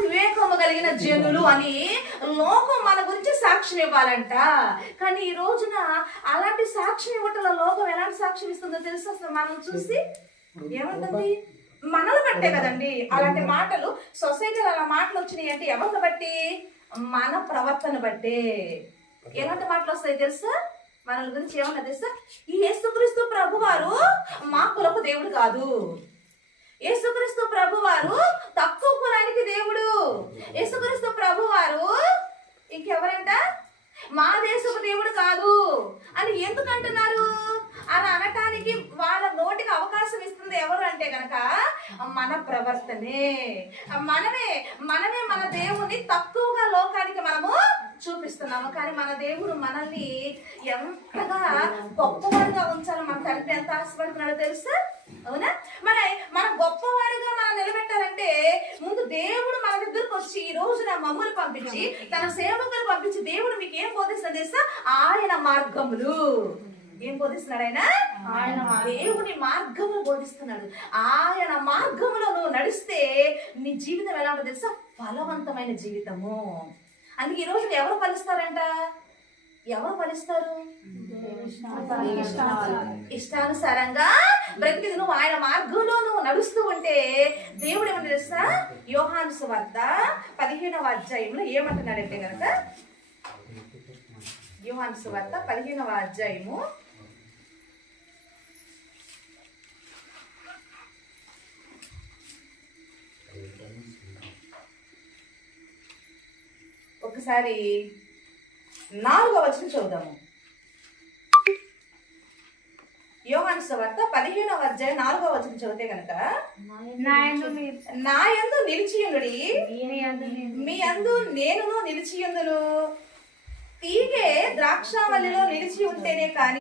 వివేకము కలిగిన జనులు అని లోకం మన గురించి సాక్ష్యం ఇవ్వాలంట. కానీ ఈ రోజున అలాంటి సాక్ష్యం ఇవ్వటంలో లోకం ఎలాంటి సాక్ష్యం ఇస్తుందో తెలుసు. అసలు మనం చూసి ఏమంటుంది? మనల్ని బట్టే కదండి అలాంటి మాటలు. సొసైటీలో అలా మాటలు వచ్చినాయి అంటే ఎవరిని బట్టి? మన ప్రవర్తన బట్టే. ఎలాంటి మాటలు వస్తాయి తెలుసా? మన గురించి ఏమన్నా తెలుసా? ఈ యేసుక్రీస్తు ప్రభు వారు మా కులపు దేవుడు కాదు, యేసుక్రీస్తు ప్రభు వారు తక్కువ కులానికి దేవుడు, యేసుక్రీస్తు ప్రభు వారు ఇంకెవరంట మా దేశపు దేవుడు కాదు అని ఎందుకు అంటున్నారు? అలా అనటానికి వాళ్ళ నోటికి అవకాశం ఇస్తుంది ఎవరు అంటే గనక మన ప్రవర్తనే. మనమే మన దేవుని తక్కువగా లోకానికి మనము చూపిస్తున్నాము. కానీ మన దేవుడు మనల్ని ఎంతగా గొప్పవాడిగా ఉంచాలో మన తండ్రి ఎంత ఆశపడుతున్నాడో తెలుసా? అవునా? మన గొప్పవాడిగా మనం నిలబెట్టాలంటే ముందు దేవుడు మన దగ్గరకు వచ్చి ఈ రోజున మమ్మల్ని పంపించి తన సేవకులు పంపించి దేవుడు మీకు ఏం బోధిస్తాడు తెలుసా? ఆయన మార్గములు. ఏం బోధిస్తున్నాడు ఆయన? దేవుని మార్గములు బోధిస్తున్నాడు. ఆయన మార్గములో నువ్వు నడిస్తే నీ జీవితం ఎలా ఉంటుంది తెలుసా? ఫలవంతమైన జీవితము. అందుకే ఈ రోజు ఎవరు ఫలిస్తారంట? ఎవరు ఫలిస్తారు? ఇష్టానుసారంగా బ్రతికి నువ్వు ఆయన మార్గంలో నువ్వు నడుస్తూ ఉంటే దేవుడు ఏమన్నా తెలుసా? యోహాను సువార్త 15వ అధ్యాయంలో ఏమంటున్నాడంటే కనుక, యోహాను సువార్త 15వ అధ్యాయము ఒకసారి 4వ వచనం చదువుదాము. యోహాను సువార్త 15వ అధ్యాయం 4వ వచనం చదివితే కనుక, నా యందు నిలిచియుండుడి, మీ యందు నేనును నిలిచియుందును. తీగె ద్రాక్షావల్లిలో నిలిచి ఉంటేనే కానీ